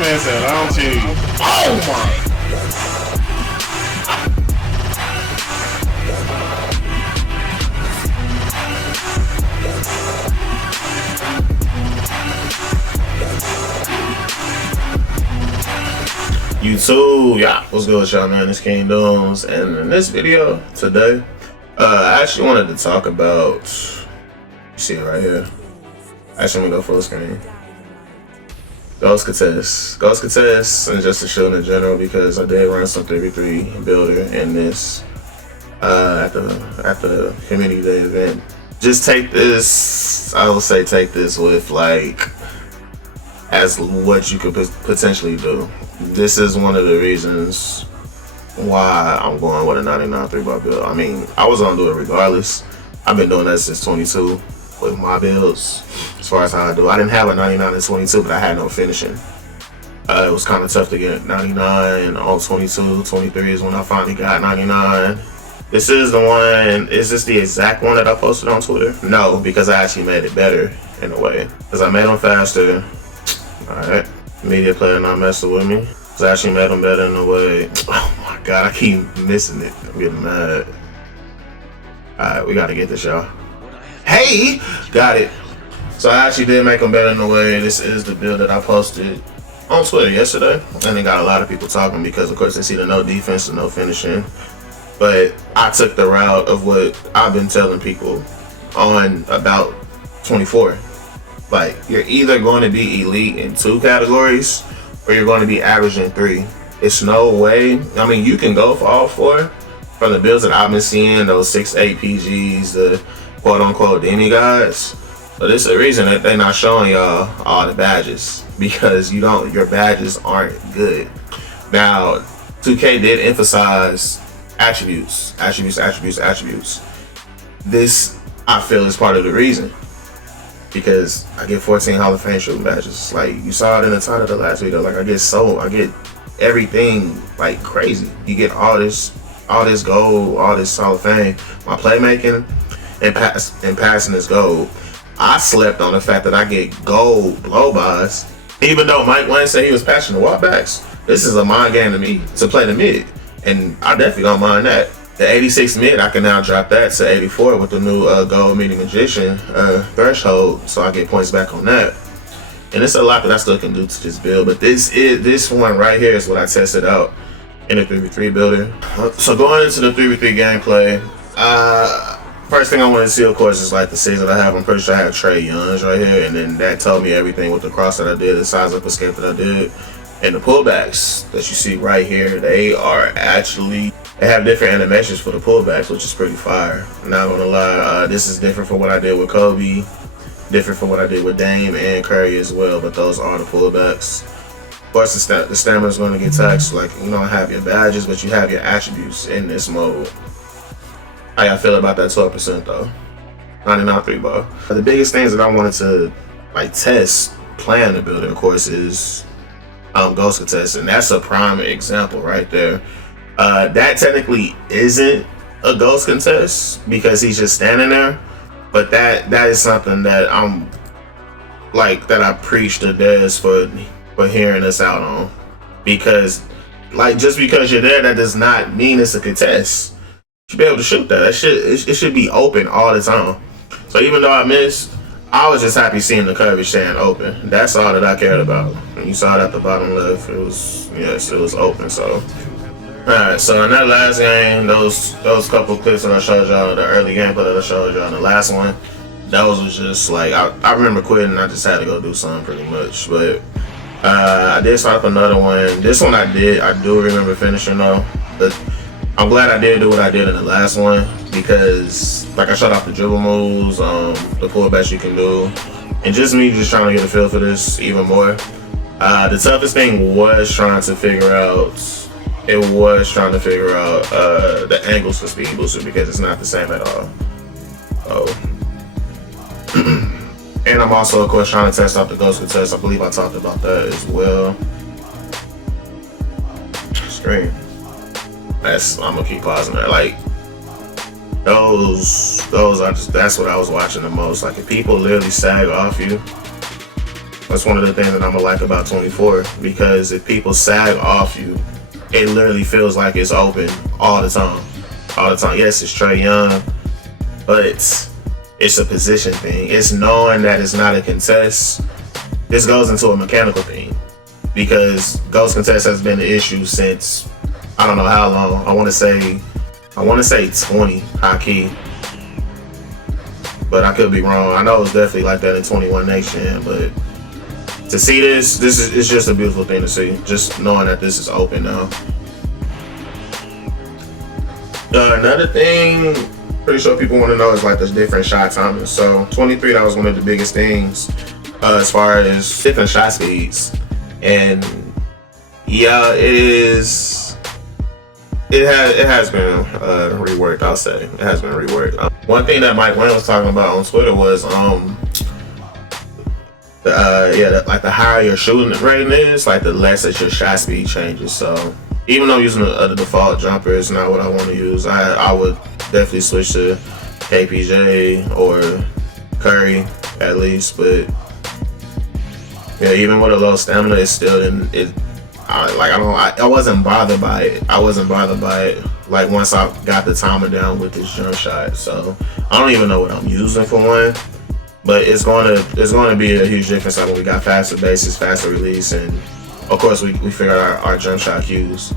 man said, I don't cheat. Oh my. YouTube, yeah, what's good with y'all, man? It's KangDooms, and in this video today, I actually wanted to talk about, you see it right here. Actually, I'm gonna go full screen. Ghost contests, and just to show in general, because I did run some 3v3 builder in this at the community day event. Just take this, I will say, take this with like as what you could potentially do. This is one of the reasons why I'm going with a 99 3-bar build. I mean, I was gonna do it regardless. I've been doing that since 22 with my builds. As far as how I do, I didn't have a 99 in 22, but I had no finishing. It was kind of tough to get 99 on 22. 23 is when I finally got 99. This is the one. Is this the exact one that I posted on Twitter? No, because I actually made it better in a way. Because I made them faster. Alright, media player not messing with me. I actually made them better in a way. Oh my god, I keep missing it. I'm getting mad. Alright, we gotta get this, y'all. Hey! Got it. So I actually did make them better in a way. This is the build that I posted on Twitter yesterday. And it got a lot of people talking because, of course, they see the no defense and no finishing. But I took the route of what I've been telling people on about 24. Like, you're either going to be elite in 2 categories or you're going to be average in 3. It's no way. I mean, you can go for all 4 from the builds that I've been seeing, those 6-8 PGs, the quote-unquote demigods. But this is the reason that they're not showing y'all all the badges, because your badges aren't good. Now, 2K did emphasize attributes. This, I feel, is part of the reason. Because I get 14 Hall of Fame shooting badges. Like, you saw it in the title of the last video. Like, I get everything like crazy. You get all this gold, all this Hall of Fame. My playmaking and passing is gold. I slept on the fact that I get gold blow-bys. Even though Mike Wayne said he was patching the walkbacks, this is a mind game to me to play the mid. And I definitely don't mind that. The 86 mid, I can now drop that to 84 with the new gold meeting magician threshold, so I get points back on that. And it's a lot that I still can do to this build, but this one right here is what I tested out in the 3v3 builder. So going into the 3v3 gameplay, first thing I wanted to see, of course, is like the season I have. I'm pretty sure I have Trey Young's right here, and then that told me everything with the cross that I did, the size up escape that I did, and the pullbacks that you see right here. They have different animations for the pullbacks, which is pretty fire. I'm not gonna lie, this is different from what I did with Kobe, different from what I did with Dame and Curry as well, but those are the pullbacks. Of course, the stamina is going to get taxed. Like, you don't have your badges, but you have your attributes in this mode. How y'all feel about that 12% though? 99 3-bar. The biggest things that I wanted to like test playing the builder, of course, is ghost contest, and that's a prime example right there. That technically isn't a ghost contest because he's just standing there, but that is something that I preach to Des for hearing us out on, because like, just because you're there, that does not mean it's a contest. You should be able to shoot that. It should be open all the time. So even though I missed, I was just happy seeing the coverage staying open. That's all that I cared about. And you saw it at the bottom left. It was open. So. Alright, so in that last game, those couple clips that I showed y'all, the early gameplay that I showed y'all, and the last one, those was just like, I remember quitting, I just had to go do something pretty much. But I did start up another one. This one I do remember finishing though. But I'm glad I did do what I did in the last one, because like I showed off the dribble moves, the pullbacks you can do, and just me just trying to get a feel for this even more. The toughest thing was trying to figure out the angles for speed booster, because it's not the same at all. And I'm also, of course, trying to test out the ghost contest. I believe I talked about that as well. Screen. I'm gonna keep pausing there. Like, those are just, that's what I was watching the most. Like, if people literally sag off you, That's one of the things that I'm gonna like about 24, because if people sag off you, it literally feels like it's open all the time. All the time. Yes, it's Trae Young, but it's a position thing. It's knowing that it's not a contest. This goes into a mechanical thing, because ghost contest has been an issue since I don't know how long. I want to say 20 high key, but I could be wrong. I know it was definitely like that in 21 next gen, but to see this is, it's just a beautiful thing to see. Just knowing that this is open now. Another thing, pretty sure people want to know, is like the different shot timing. So 23, that was one of the biggest things as far as different shot speeds, and yeah, it has been reworked. I'll say it has been reworked. One thing that Mike Wayne was talking about on Twitter was like the higher your shooting rating is, like the less that your shot speed changes. So even though using the default jumper is not what I want to use, I would definitely switch to KPJ or Curry at least. But yeah, even with a low stamina, it's still I wasn't bothered by it. Like once I got the timer down with this jump shot. So I don't even know what I'm using for one. But it's going to be a huge difference when we got faster bases, faster release, and of course we figured out our jump shot cues.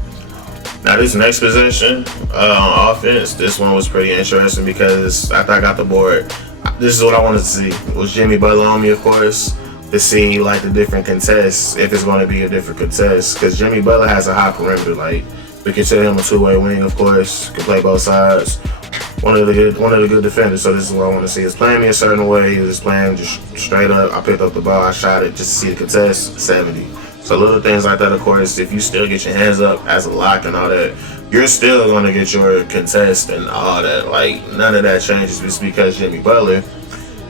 Now this next position on offense, this one was pretty interesting, because after I got the board, this is what I wanted to see. It was Jimmy Butler on me, of course, to see like the different contests, if it's going to be a different contest, because Jimmy Butler has a high perimeter. Like, we consider him a two-way wing, of course, can play both sides. One of the good defenders. So this is what I want to see. He's playing me a certain way. He was playing just straight up. I picked up the ball, I shot it just to see the contest, 70. So little things like that, of course, if you still get your hands up as a lock and all that, you're still going to get your contest and all that. Like, none of that changes just because Jimmy Butler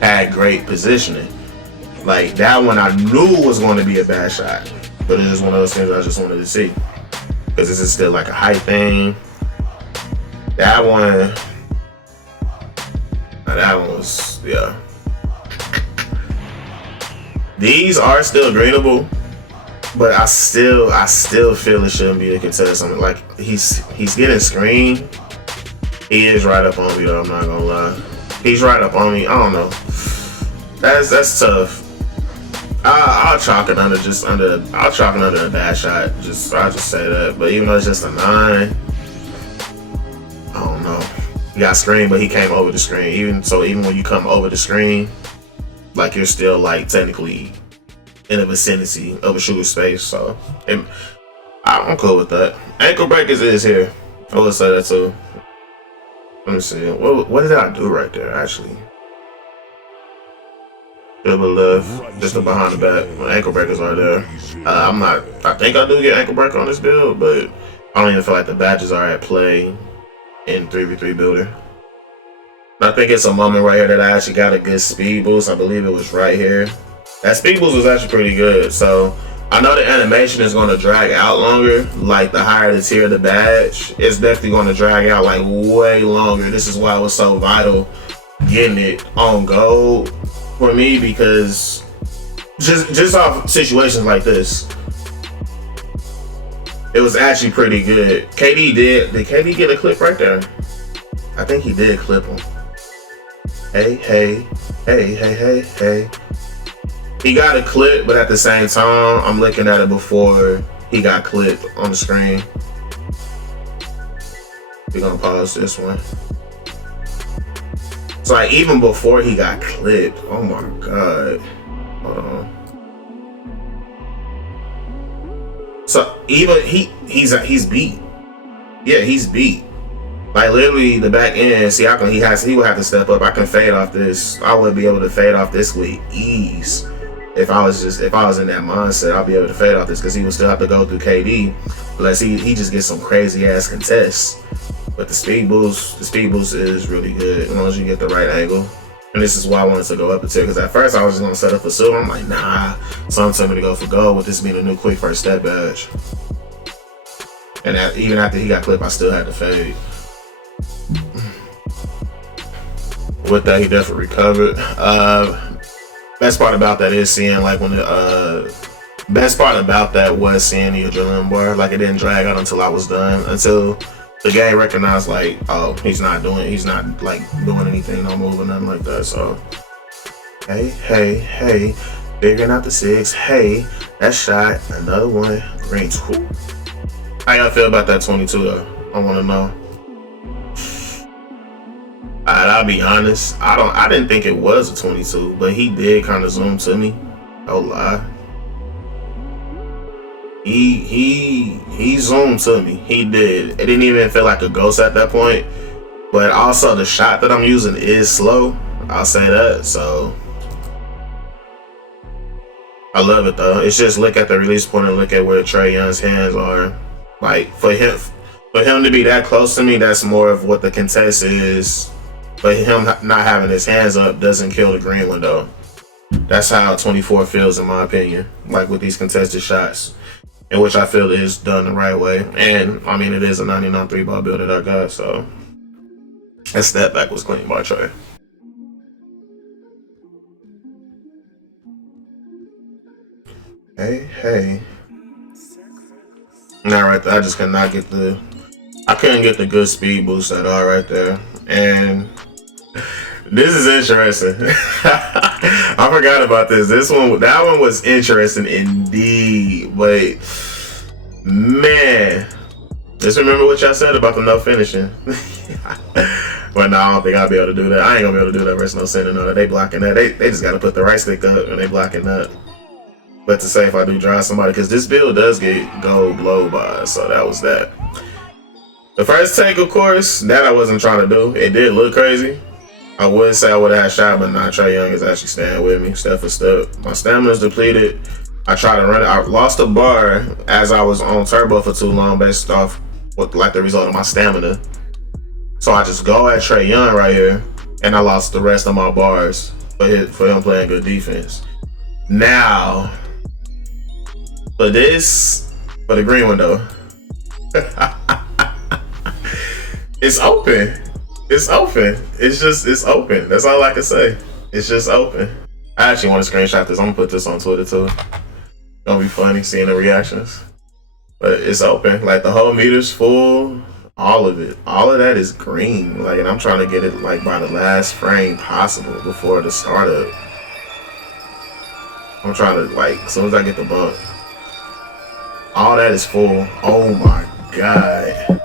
had great positioning. Like, that one I knew was going to be a bad shot, but it's just one of those things I just wanted to see, because this is still like a height thing. That one was, yeah. These are still greenable, but I still feel it shouldn't be a contest. I mean, like, he's getting screened. He is right up on me though, I'm not gonna lie. He's right up on me. I don't know. That's tough. I'll chalk it under a bad shot. I'll just say that. But even though it's just a 9, I don't know. He got screened, but he came over the screen. Even when you come over the screen, like, you're still like technically in the vicinity of a shooter space. So I'm cool with that. Ankle breakers is here. I will say that too. Let me see. What did I do right there? Actually, dribble left, just behind the back. My ankle breakers are there. I think I do get ankle breaker on this build, but I don't even feel like the badges are at play in 3v3 builder. I think it's a moment right here that I actually got a good speed boost. I believe it was right here. That speed boost was actually pretty good. So I know the animation is going to drag out longer. Like, the higher the tier of the badge, it's definitely going to drag out like way longer. This is why it was so vital getting it on gold for me, because just off situations like this, it was actually pretty good. Did KD get a clip right there? I think he did clip him. Hey. He got a clip, but at the same time, I'm looking at it before he got clipped on the screen. We're gonna pause this one. So like, even before he got clipped, oh my god. Hold on. So even he's beat. Yeah, he's beat. Like, literally the back end. See, he would have to step up. I can fade off this. I would be able to fade off this with ease. If I was in that mindset, I'll be able to fade off this, because he would still have to go through KD, unless he just gets some crazy ass contests. But the speed boost is really good as long as you get the right angle. And this is why I wanted to go up a tier, because at first I was just gonna set up for silver. I'm like, nah. Someone told me to go for gold, with this being a new quick first step badge. And even after he got clipped, I still had to fade. With that, he definitely recovered. best part about that is seeing like when the best part about that was seeing the adrenaline bar. Like it didn't drag out until I was done, until the game recognized like, oh, he's not like doing anything, no move or nothing like that. So hey, figuring out the 6. Hey, that shot, another one, green 2. How y'all feel about that 22 though? I want to know. I'll be honest, I didn't think it was a 22, but he did kind of zoom to me. No lie. He zoomed to me. He did. It didn't even feel like a ghost at that point. But also the shot that I'm using is slow. I'll say that. So I love it though. It's just look at the release point and look at where Trae Young's hands are. Like for him to be that close to me, that's more of what the contest is. But him not having his hands up doesn't kill the green window. That's how 24 feels in my opinion. Like with these contested shots, in which I feel is done the right way. And I mean, it is a 99 3-ball build that I got, so that step back was clean by Trae. Hey. Not right there. I just could not get I couldn't get the good speed boost at all right there. And this is interesting. I forgot about this. That one was interesting indeed. But man, just remember what y'all said about the no finishing. But no, I don't think I'll be able to do that. I ain't gonna be able to do that versus no sending on it. They blocking that. They just gotta put the right stick up and they blocking that. But to say if I do drive somebody, because this build does get gold blow by, so that was that. The first take, of course, that I wasn't trying to do. It did look crazy. I would say I would have had shot, but not. Trae Young is actually staying with me step for step. My stamina's depleted. I tried to run it. I lost a bar as I was on turbo for too long based off what like the result of my stamina. So I just go at Trae Young right here, and I lost the rest of my bars for him playing good defense. Now, for the green window, it's open. It's open. It's open. That's all I can say. It's just open. I actually want to screenshot this. I'm gonna put this on Twitter too. Gonna be funny seeing the reactions. But it's open. Like the whole meter's full. All of it. All of that is green. Like, and I'm trying to get it like by the last frame possible before the startup. I'm trying to like as soon as I get the bump. All that is full. Oh my god.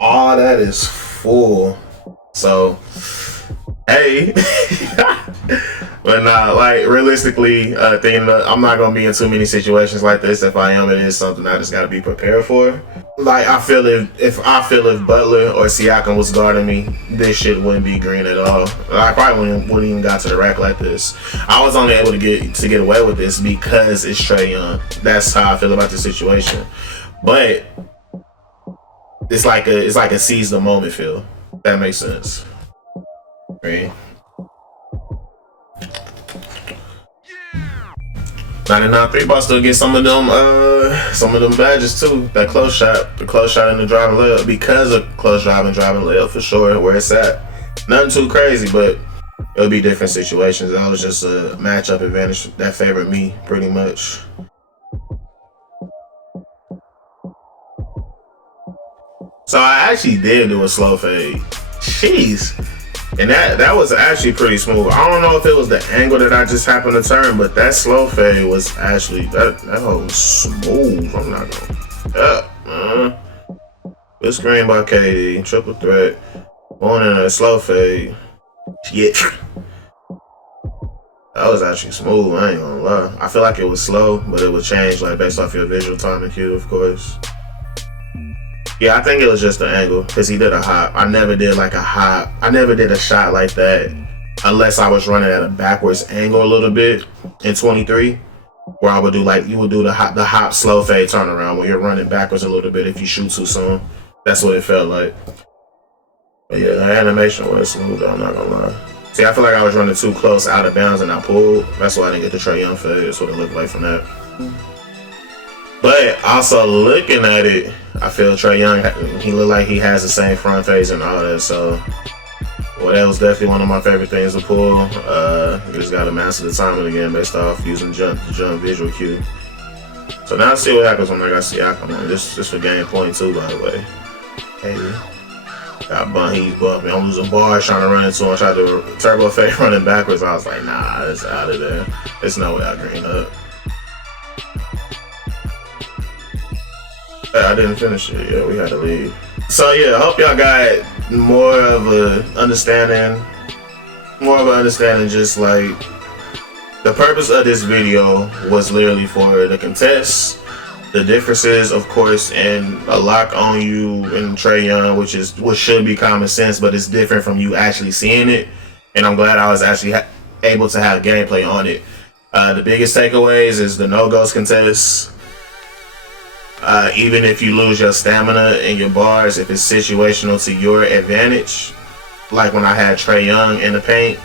All that is full. So, hey. But nah, like realistically, I'm not gonna be in too many situations like this. If I am, it is something I just gotta be prepared for. Like I feel if Butler or Siakam was guarding me, this shit wouldn't be green at all. I probably wouldn't even got to the rack like this. I was only able to get away with this because it's Trae Young. That's how I feel about the situation. But it's like a seize the moment feel. That makes sense. Right? 99 3-ball still get some of them badges too. That close shot, the close shot and the driving layup, because of close driving layup for sure. Where it's at, nothing too crazy, but it'll be different situations. That was just a matchup advantage that favored me pretty much. So I actually did do a slow fade. Jeez. And that was actually pretty smooth. I don't know if it was the angle that I just happened to turn, but that slow fade was actually that was smooth. I'm not gonna good screen by KD, triple threat, going in a slow fade. Shit. That was actually smooth, I ain't gonna lie. I feel like it was slow, but it would change like based off your visual time and cue, of course. Yeah, I think it was just the angle because he did a hop. I never did like a hop. I never did a shot like that unless I was running at a backwards angle a little bit in 23, where I would do like you would do the hop slow fade turnaround when you're running backwards a little bit if you shoot too soon. That's what it felt like. But yeah, the animation was smooth. I'm not gonna lie. See, I feel like I was running too close out of bounds and I pulled. That's why I didn't get the Trae Young fade. That's what it looked like from that. But also looking at it, I feel Trae Young, he look like he has the same front face and all that. So, well, that was definitely one of my favorite things to pull. You just got to master the timing again based off using jump visual cue. So now let's see what happens when I got Siakam on. Just for game point 2, by the way. Hey, got he's bumping. I'm losing bars trying to run into him. Tried to turbo fake running backwards. I was like, nah, it's out of there. There's no way I green up. I didn't finish it. Yeah, we had to leave. So yeah, I hope y'all got more of an understanding. Just like the purpose of this video was literally for the contests, the differences, of course, and a lock on you and Trae Young, which should be common sense, but it's different from you actually seeing it. And I'm glad I was actually able to have gameplay on it. The biggest takeaways is the no-ghost contests. Even if you lose your stamina and your bars, if it's situational to your advantage, like when I had Trae Young in the paint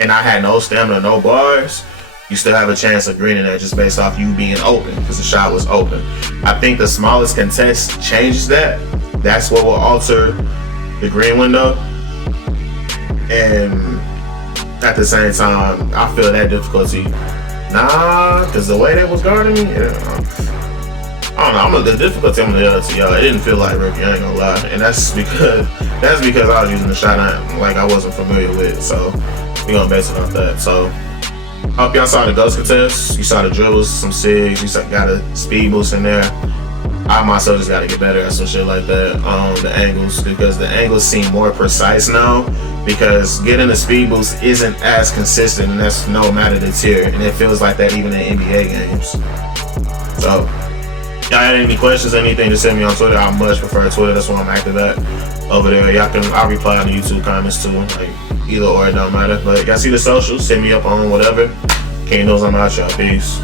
and I had no stamina, no bars, you still have a chance of greening that just based off you being open because the shot was open. I think the smallest contest changes that. That's what will alter the green window. And at the same time, I feel that difficulty. Nah, because the way that was guarding me, I don't know. The difficulty I'm gonna yell to y'all. It didn't feel like rookie. I ain't gonna lie, and that's because I was using the shot I wasn't familiar with. So we gonna base it off that. So hope y'all saw the ghost contest. You saw the dribbles, some sigs. You got a speed boost in there. I myself just gotta get better at some shit like that. The angles, because the angles seem more precise now. Because getting a speed boost isn't as consistent, and that's no matter the tier, and it feels like that even in NBA games. So. Y'all had any questions or anything, just send me on Twitter. I much prefer Twitter. That's where I'm active at over there. I'll reply on the YouTube comments too. Like either or, it don't matter. But y'all see the socials, send me up on whatever. KangDooms, I'm out, y'all. Peace.